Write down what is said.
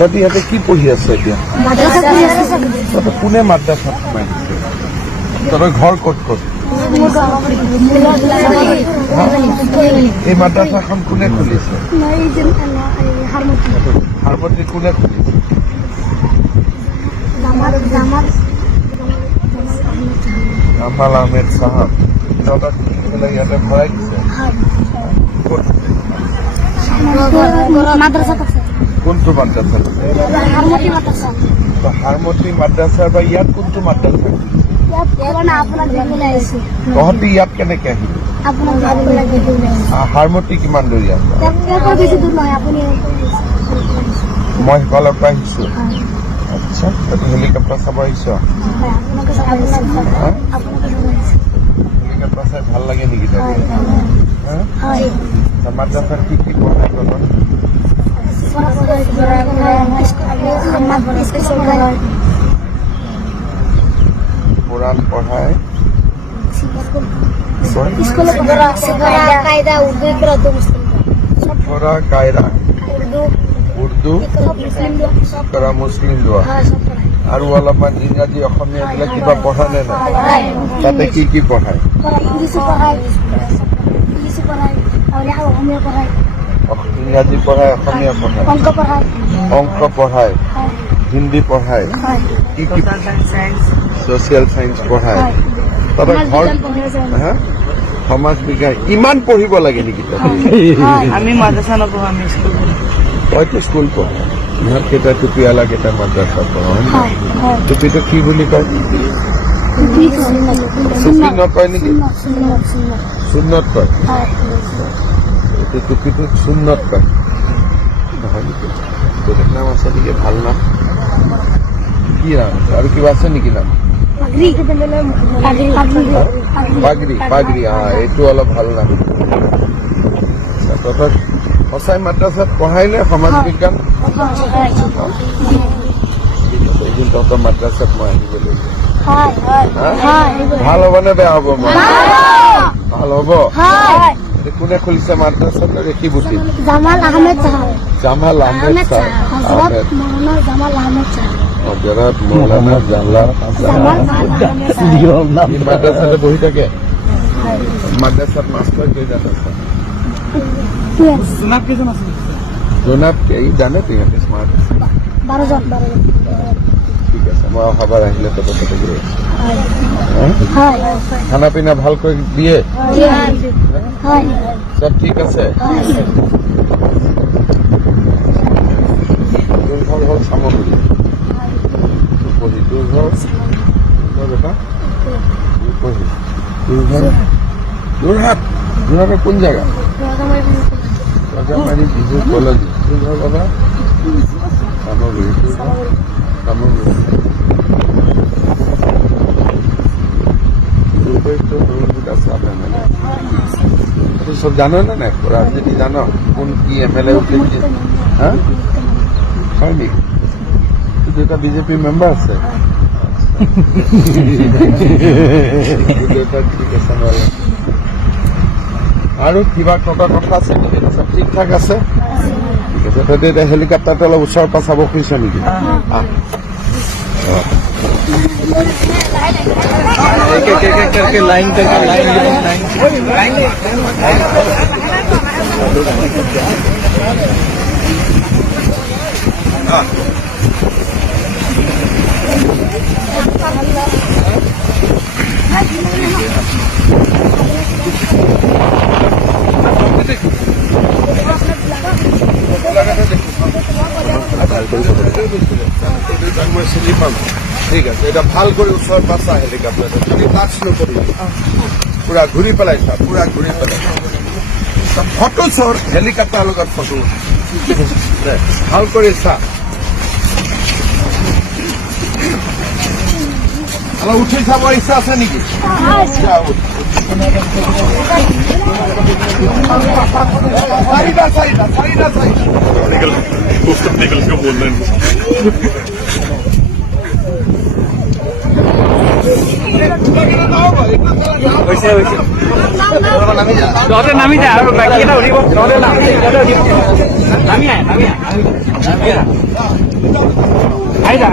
তহঁতি ইয়াতে কি পঢ়ি আছ এতিয়া? তহঁতে কোনে মাদ্ৰাছাত সোমাইছে? তহঁতৰ ঘৰ ক'ত ক'ত? এই মাদ্ৰাছাখন কোনে খুলিছে? হাৰমতি কোনে খুলিছে? জামাল আহমেদ চাহাব। তহঁতক ইয়াতে ভৰাই দিছে? ক'ত? কোনটো মাদ্ৰাছা? হাৰমতি মাদ্ৰাছা বা ইয়াত কোনটো মাদ্ৰাছা? তহঁতি ইয়াত কেনেকে আহিলি? হাৰমতি কিমান দূৰ ইয়াত? মই সিফালৰ পৰা আহিছো। আচ্ছা, তহঁতি হেলিকপ্টাৰ চাব আহিছ? হেলিকপ্টাৰ চাই ভাল লাগে নেকি? মাদ্ৰাছাত কি কি পঢ়াই তহঁতক? কোৰআন পড়ায়, সফৰা কায়দা, উৰ্দু, কৰা মুসলিম দোয়া আৰু অলপমান ইংৰাজী অসমীয়া এইবিলাক কিবা পঢ়া নে নাই? তাতে কি কি পঢ়ায়? ইংৰাজী পঢ়ায়, অসমীয়া পঢ়ায়, অংক পঢ়ায়, হিন্দী পঢ়ায়, কি কি ছচিয়েল সায়েন্স পঢ়ায়? তহঁতৰ ঘৰ সমাজ বিজ্ঞান ইমান পঢ়িব লাগে নেকি? আমি মাদ্ৰাসা নপঢ়ো, আমি স্কুল পঢ়ো। তইতো স্কুল পঢ়, ইহঁত কেইটা টুপিৱালা কেইটা মাদ্ৰাছা পঢ়। টুপিটো কি বুলি কয়? টুপি নকয় নেকি? সুন্নত কয়। এইটো টুপিটো সুন্নত কয় নহয় নেকি? বেলেগ নাম আছে নেকি? ভাল নাম কি নাম? আৰু কিবা আছে নেকি নাম? পাগৰি। পাগৰি, এইটো অলপ ভাল নাম। তহঁতক সঁচাই মাদ্ৰাছাত পঢ়াই নে সমাজ বিজ্ঞান? এদিন তহঁতৰ মাদ্ৰাছাত মই আহিব লাগিব। ভাল হ'ব নে বেয়া হ'ব? ভাল হ'ব। কোনে খুলিছে মাদ্ৰাছাত? ৰেখিবুটি জামাল আহমেদ চাহাব। হজরত মৌলানা জালাল মাদ্রাসাতে বহি থাকে। মাদ্রাসাত মাস্টার কেইজন আছে? জোনাব এই জানে তো ইয়াতে স্মার্ট 12 জন। ঠিক আছে, মই অহাবাৰ আহিলে তহঁতৰ তাতে গৈ খানা পিনা ভালকৈ দিয়ে? সব ঠিক আছে? তোৰ ঘৰ হ'ল চামগুৰি, তোৰ ঘৰ বেটা তোৰ ঘৰ যোৰহাট। যোৰহাটৰ কোন জেগা? ৰজামাৰী বিজু কলেজ। তোৰ ঘৰ বাবা চামগুৰি। তোৰ ঘৰ চামগুৰি। তুই সব জানো না না? রাজনীতি জানো? কোন কি এমএলএ উঠেছে? হ্যাঁ, হয় নেকি? তুই এটা বিজেপি মেম্বার আছে? আৰু কিবা কথা আছে নেকি? সব ঠিক ঠাক আছে? ঠিক আছে, তই এতিয়া হেলিকপ্টাৰটো অলপ ওচৰৰ পৰা চাব খুজিছ নেকি? करके लाइन মই চিনি পাম। ঠিক আছে, এটা ভাল কৰি ওচৰৰ পৰা চা হেলিকপ্টাৰটো। তুমি টাচ নকৰিবি, পুৰা ঘূৰি পেলাই চা, পুৰা ঘূৰি পেলাই ফটো চৰ। হেলিকপ্টাৰৰ লগত ফটো ভাল কৰি চা। অলপ উঠি চাব ইচ্ছা আছে নেকি? নামি যায় আৰু বাকীকেইটা উঠিব। নামি আহে। আইৰা